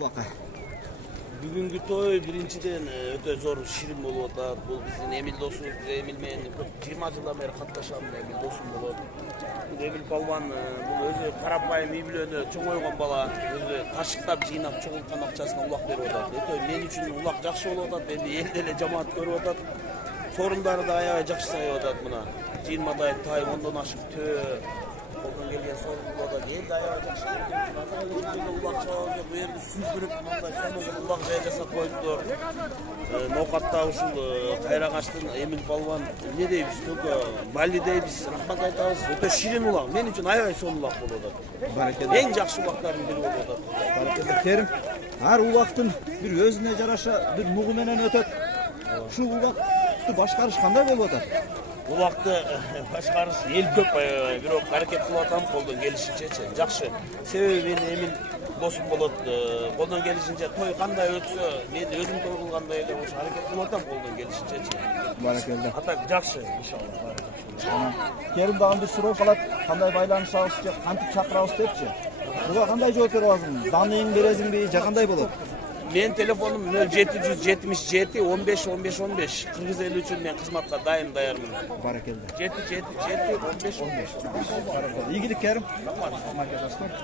Вака. Бүгүнкү той биринчиден өтө зор ширин болуп атат. Бул биздин Эмил досубуз, Эмил менен 20 жылдан бери катташам. Эмил досум болот. Эмил Палван бул өзү карапайым үй бүлөнө чоңойгон бала, өзү ташыктап жыйнап чогулткан акчасына улак берип атат. Өтө мен үчүн улак жакшы болуп атат. Эми эл деле жамаат көрүп атат. Сорундары да аябай жакшы сайып атат мына. 20дай тай 10дон ашып колдон келген сорун да эл да аябай жакшы. Улак чабабыз бу жерде сүздүрүп мындай сонун улак жай жасап коюптур. Ноокатта ушул Кайрагачтын Эмил Палван эмне дейбиз, только Бали дейбиз, рахмат айтабыз. Өтө ширин улак. Мен үчүн аябай сонун улак болуп атат. Баракелде. Эң жакшы улактардын бири болуп атат. Баракелде Керим. Ар улактын бир өзүнө жараша бир нугу менен өтөт. Ушул улакты башкарыш кандай болуп атат? Улакты башкарыш эл көп, бирок аракет кылып атам колдон келишинчечи. Жакшы. Себеби мен Эмил досум болот. Колдон келишинче той кандай өтсө, мен өзүм той кылгандай эле ошо аракет кылып атам колдон келишинчечи. Баракелде. Атак жакшы, иншалла. Керим дагы бир суроо калат. Кандай байланышабыз же кантип чакырабыз депчи. Буга кандай жооп бере аласың? Даныйың бересиңби же кандай болот? Мен телефонум 0777 15 15 15. Кыргыз эли үчүн мен кызматка даярмын. Баракелде. 777 15 15. Баракелде. Ийгилик Керим. Рахмат.